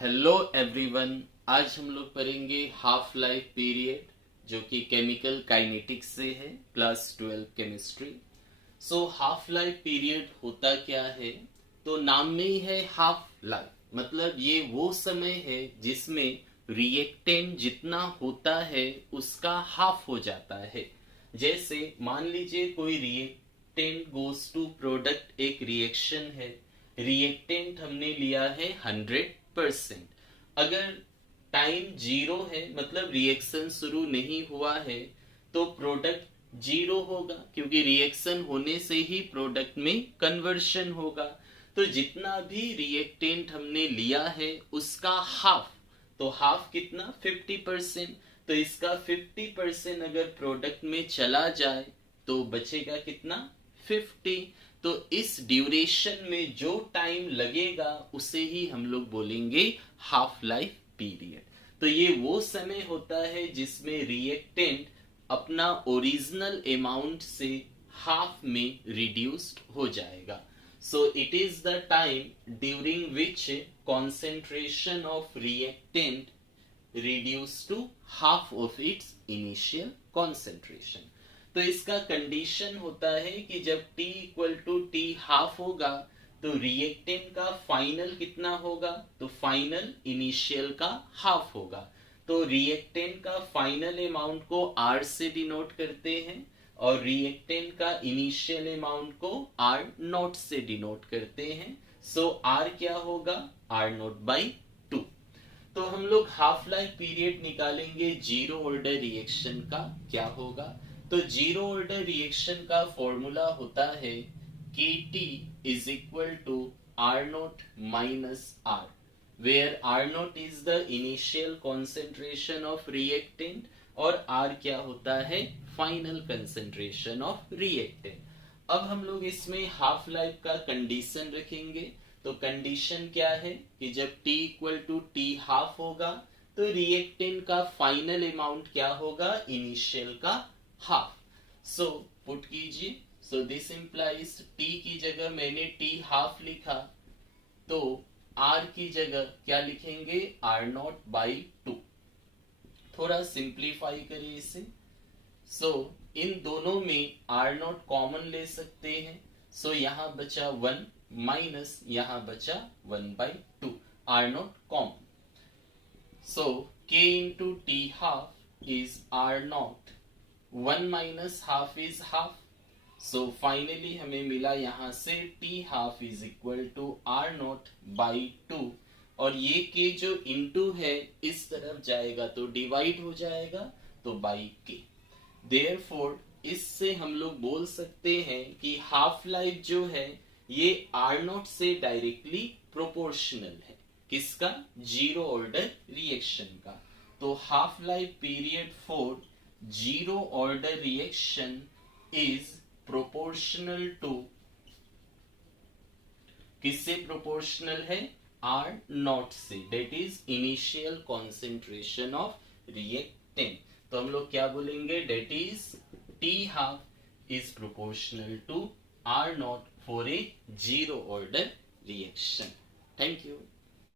Hello everyone. आज हम लोग पढ़ेंगे हाफ लाइफ पीरियड जो कि केमिकल काइनेटिक्स से है, class 12 chemistry. So half life period होता क्या है? तो नाम में ही है हाफ लाइफ, मतलब ये वो समय है जिसमें रिएक्टेंट जितना होता है उसका हाफ हो जाता है। जैसे मान लीजिए कोई रिएक्टेंट गोज टू प्रोडक्ट, एक रिएक्शन है, रिएक्टेंट हमने लिया है 100%। अगर टाइम जीरो है, मतलब रिएक्शन शुरू नहीं हुआ है, तो प्रोडक्ट जीरो होगा, क्योंकि रिएक्शन होने से ही प्रोडक्ट में कन्वर्शन होगा। तो जितना भी रिएक्टेंट हमने लिया है उसका हाफ, तो हाफ कितना 50%। तो इसका 50% अगर प्रोडक्ट में चला जाए तो बचेगा कितना 50। तो इस ड्यूरेशन में जो टाइम लगेगा उसे ही हम लोग बोलेंगे हाफ लाइफ पीरियड। तो ये वो समय होता है जिसमें रिएक्टेंट अपना ओरिजिनल अमाउंट से हाफ में रिड्यूस्ड हो जाएगा। So it is the time during which concentration of reactant reduced to half of its initial concentration। तो इसका कंडीशन होता है कि जब T equal to T half होगा तो रिएक्टेंट का फाइनल कितना होगा, तो फाइनल इनिशियल का हाफ होगा। तो रिएक्टेंट का फाइनल अमाउंट को R से डिनोट करते हैं और रिएक्टेंट का इनिशियल अमाउंट को R नॉट से डिनोट करते हैं। सो R क्या होगा, R नॉट बाई 2। तो हम लोग हाफ लाइफ पीरियड निकालेंगे जीरो ऑर्डर रिएक्शन का। क्या होगा, तो जीरो ऑर्डर रिएक्शन का फॉर्मूला होता है Kt is equal to R not minus R, where R not is the initial concentration of reactant और R क्या होता है, फाइनल कंसेंट्रेशन ऑफ रिएक्टेंट। अब हम लोग इसमें हाफ लाइफ का कंडीशन रखेंगे। तो कंडीशन क्या है कि जब T equal to T half होगा तो रिएक्टेंट का फाइनल अमाउंट क्या होगा, इनिशियल का हाफ। सो पुट कीजिए। सो दिस इंप्लाइज T की जगह मैंने T हाफ लिखा, तो R की जगह क्या लिखेंगे, R नॉट बाई 2। थोड़ा सिंप्लीफाई करिए इसे। सो इन दोनों में R नॉट कॉमन ले सकते हैं। सो यहां बचा 1 माइनस यहां बचा 1/2, R not common. So K into T half is R not, 1 minus half is half. So finally हमें मिला यहां से T half is equal to R not by 2। और ये K जो इंटू है इस तरफ जाएगा तो डिवाइड हो जाएगा, तो बाई K। देयरफॉर इससे हम लोग बोल सकते हैं कि हाफ लाइफ जो है ये R नॉट से डायरेक्टली प्रोपोर्शनल है। किसका, जीरो ऑर्डर रिएक्शन का। तो half life period for zero order reaction is proportional to, किससे प्रोपोर्शनल है, R नॉट से, that is initial concentration of reactant. तो हम लोग क्या बोलेंगे, that is T half is proportional to R not for a zero order reaction. Thank you.